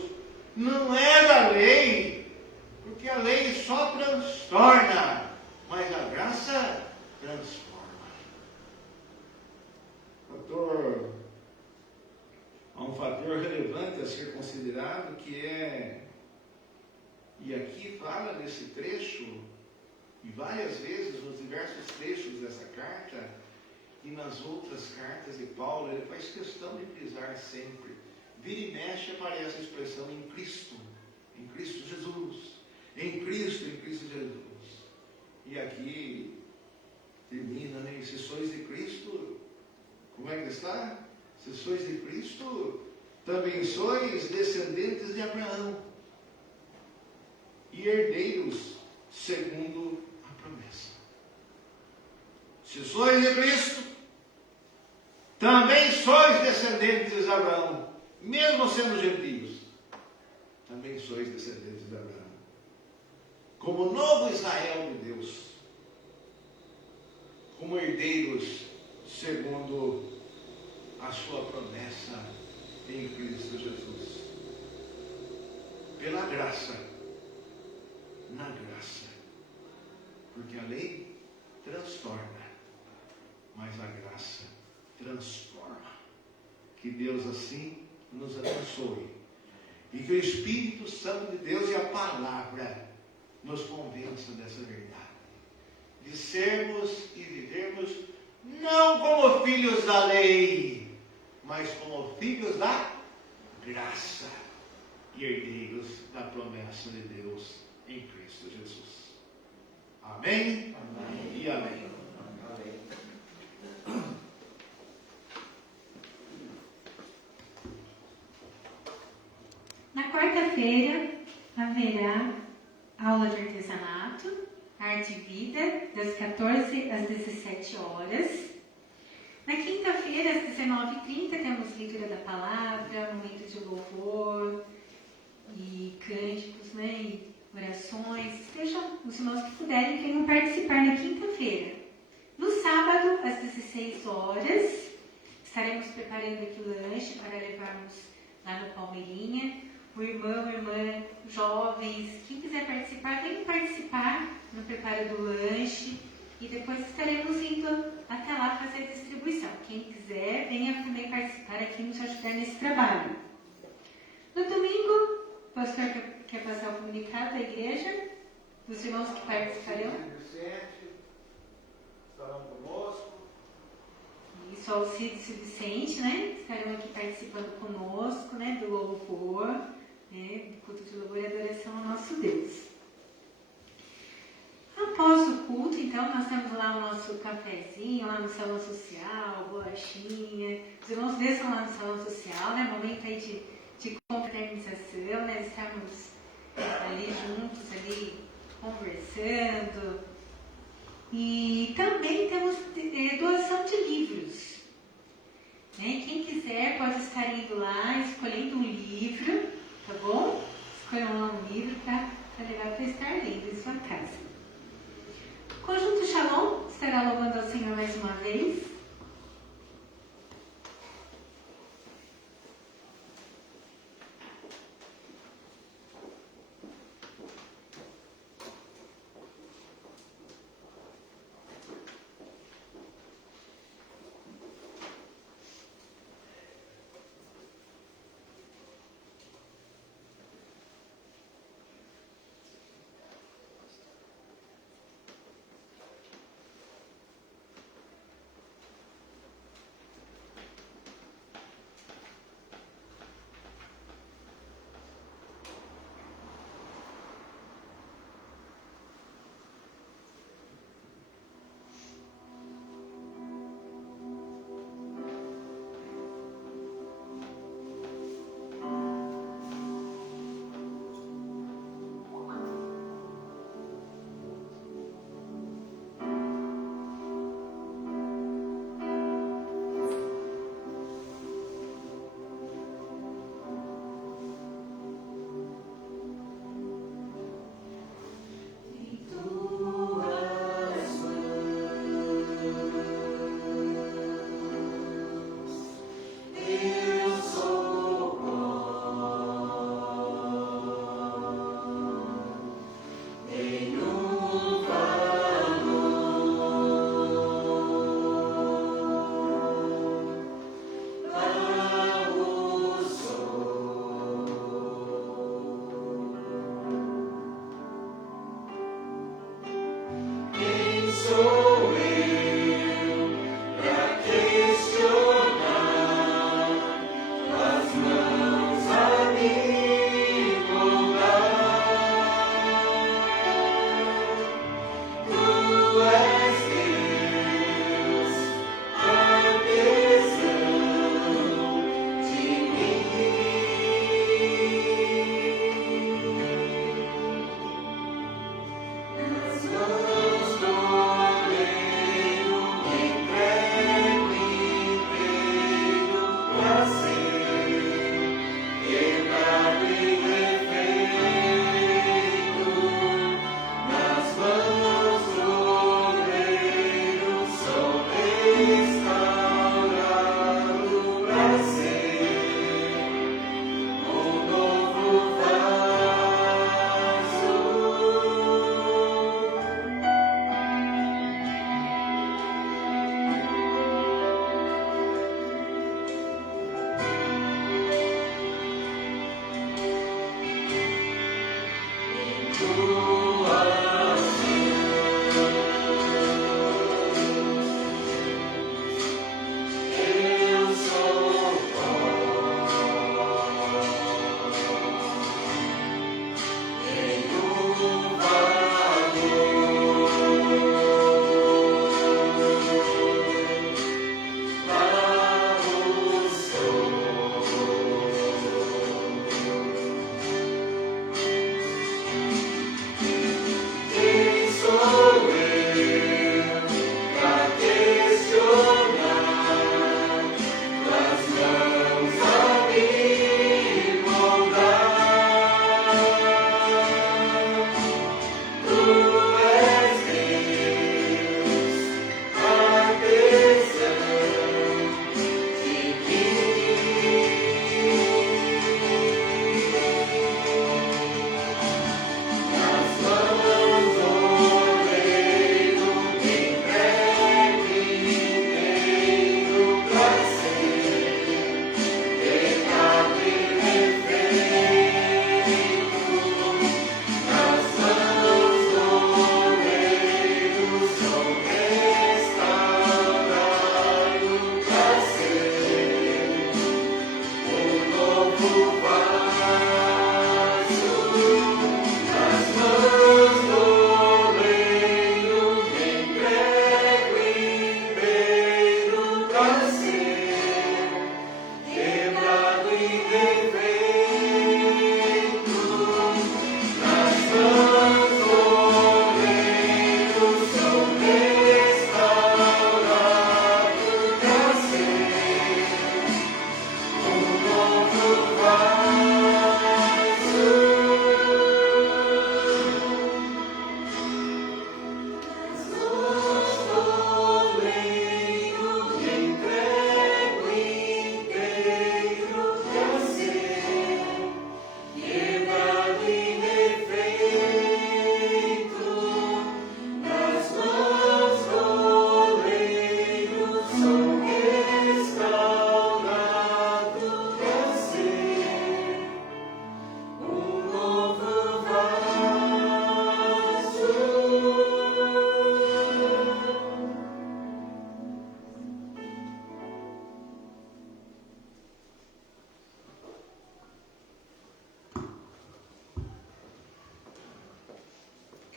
não é da lei, porque a lei só transtorna, mas a graça transforma. Há um fator relevante a ser considerado, que é, e aqui fala nesse trecho, e várias vezes nos diversos trechos dessa carta, e nas outras cartas de Paulo, ele faz questão de frisar sempre. Vira e mexe aparece a expressão em Cristo Jesus, em Cristo Jesus. E aqui termina, né? Se sois de Cristo, como é que está? Se sois de Cristo, também sois descendentes de Abraão e herdeiros segundo a promessa. Se sois de Cristo, também sois descendentes de Abraão, mesmo sendo gentios, também sois descendentes de Abraão, como novo Israel de Deus, como herdeiros segundo a sua promessa em Cristo Jesus. Pela graça, na graça, porque a lei transtorna, mas a graça transforma. Que Deus assim nos abençoe e que o Espírito Santo de Deus e a palavra nos convençam dessa verdade, de sermos e vivermos não como filhos da lei, mas como filhos da graça e herdeiros da promessa de Deus em Cristo Jesus. Amém? Amém. E amém. Amém. Na quarta-feira haverá aula de artesanato, arte e vida, das 14 às 17 horas. Na quinta-feira, às 19h30, temos leitura da palavra, momento de louvor e cânticos, né, e orações. Estejam os irmãos que puderem, venham participar na quinta-feira. No sábado, às 16 horas, estaremos preparando aqui o lanche para levarmos lá no Palmeirinha. O irmão, irmã, jovens, quem quiser participar, venham participar no preparo do lanche. E depois estaremos indo até lá fazer a distribuição. Quem quiser, venha também participar aqui e nos ajudar nesse trabalho. No domingo, o pastor quer passar o comunicado da igreja, dos irmãos que participarão. Estarão conosco. Isso, Alcides e Vicente, né? Estarão aqui participando conosco, né? Do louvor, né? Do culto de louvor e adoração ao nosso Deus. Após o culto, então, nós temos lá o nosso cafezinho, lá no salão social, bolachinha. Os irmãos desçam lá no salão social, né? Momento aí de confraternização, né? Estarmos ali juntos, ali conversando. E também temos doação de livros. Né? Quem quiser pode estar indo lá, escolhendo um livro, tá bom? Escolham lá um livro para levar para estar lendo em sua casa. O Conjunto Shalom estará louvando ao Senhor mais uma vez.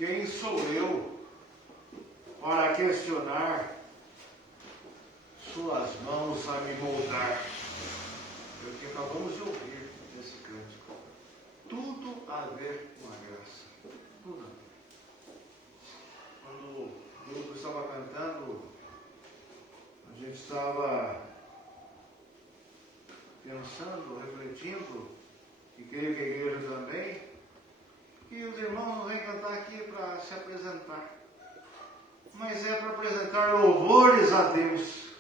quem sou eu para questionar suas mãos a me moldar? É o que acabamos de ouvir nesse cântico. Tudo a ver com a graça. Tudo a ver. Quando o grupo estava cantando, a gente estava pensando, refletindo, e creio que a igreja também, que os irmãos não vêm cantar aqui para se apresentar, mas é para apresentar louvores a Deus,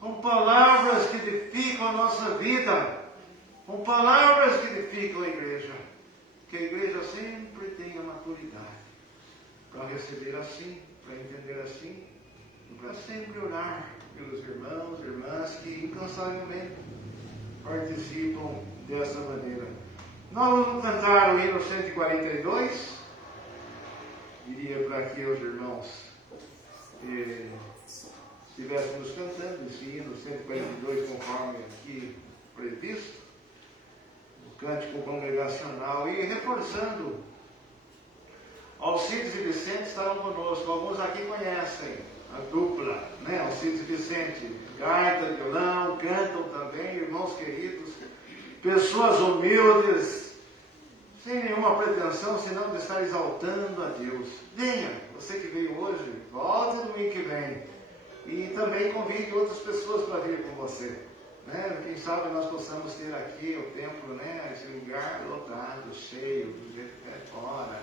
com palavras que edificam a nossa vida, com palavras que edificam a igreja, que a igreja sempre tenha maturidade para receber assim, para entender assim, e para sempre orar pelos irmãos e irmãs que incansavelmente participam dessa maneira. Nós vamos cantar o hino 142. Diria para que os irmãos estivéssemos cantando esse hino 142 conforme aqui previsto, o cântico congregacional, e reforçando. Alcides e Vicente estavam conosco, alguns aqui conhecem a dupla, né? Alcides e Vicente, gaita, violão, cantam também, irmãos queridos, pessoas humildes, sem nenhuma pretensão, senão de estar exaltando a Deus. Venha, você que veio hoje, volte no domingo que vem. E também convide outras pessoas para vir com você. Né? Quem sabe nós possamos ter aqui o templo, né? Esse lugar lotado, cheio, do jeito que é fora,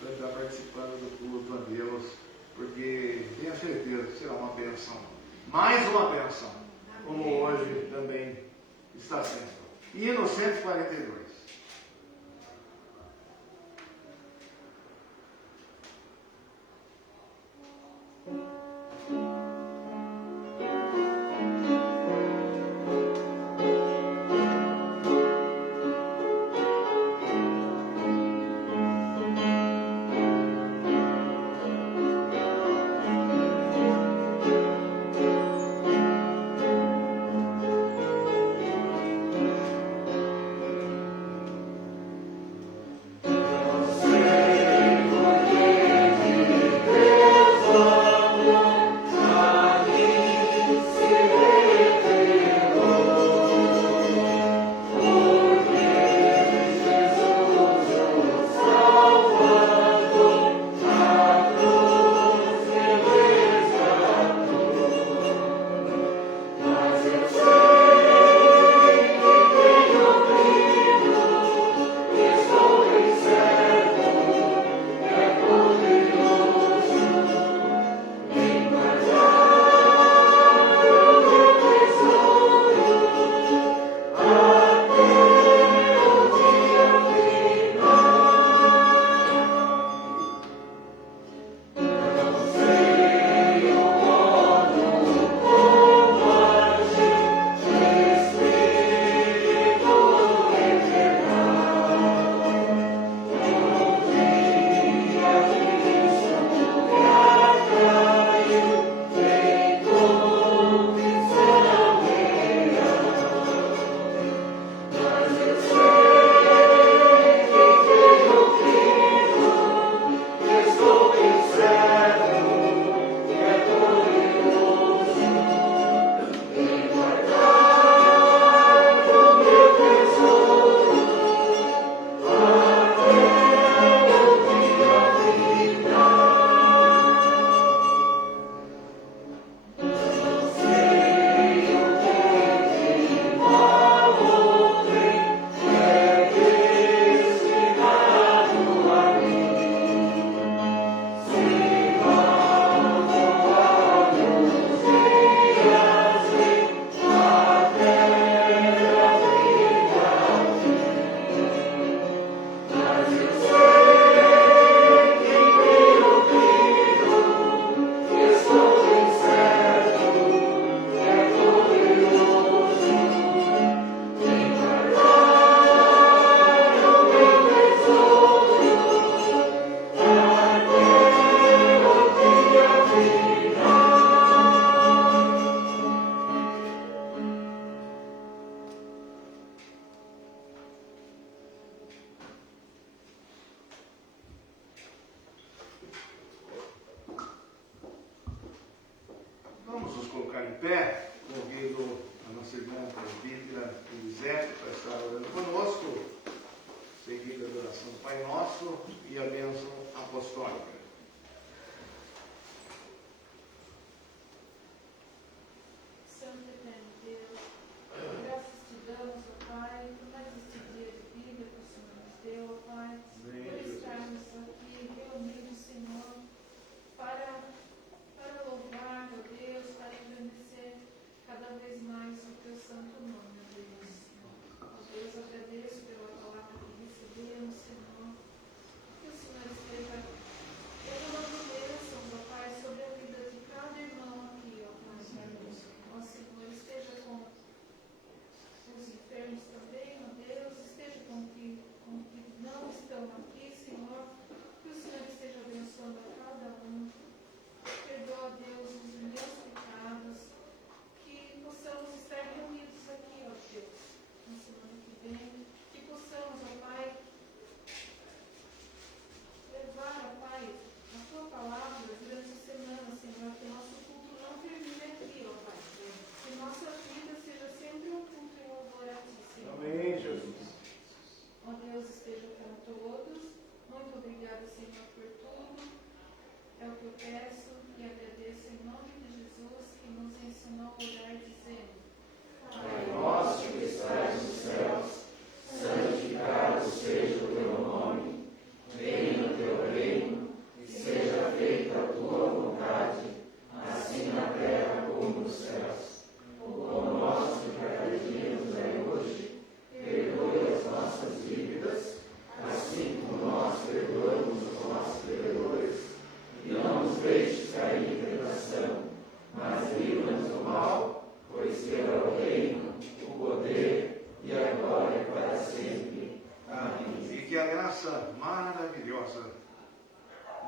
para estar participando do culto a Deus, porque tenho certeza que será uma bênção, mais uma bênção, como hoje também está sendo. Hino 142.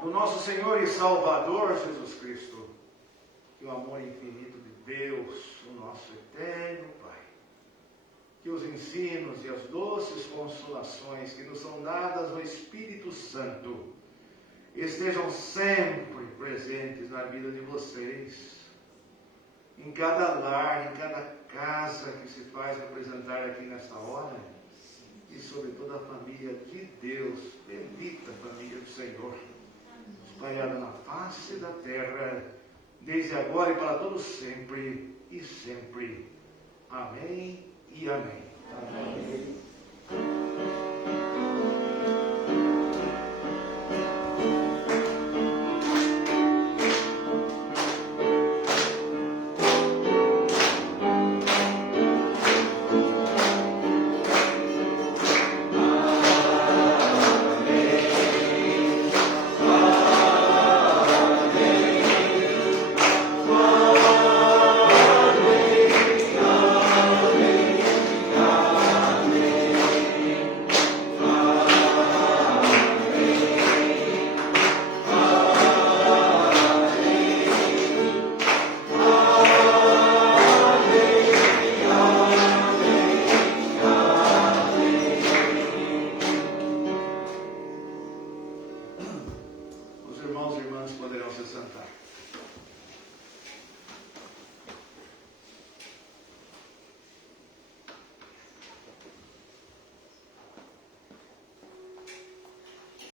do nosso Senhor e Salvador Jesus Cristo, que o amor infinito de Deus, o nosso eterno Pai, que os ensinos e as doces consolações que nos são dadas no Espírito Santo estejam sempre presentes na vida de vocês, em cada lar, em cada casa que se faz representar aqui nesta hora, e sobre toda a família de Deus, bendita família do Senhor, espalhada na face da terra, desde agora e para todos sempre e sempre. Amém e amém. Amém. Os irmãos e irmãs poderão se sentar.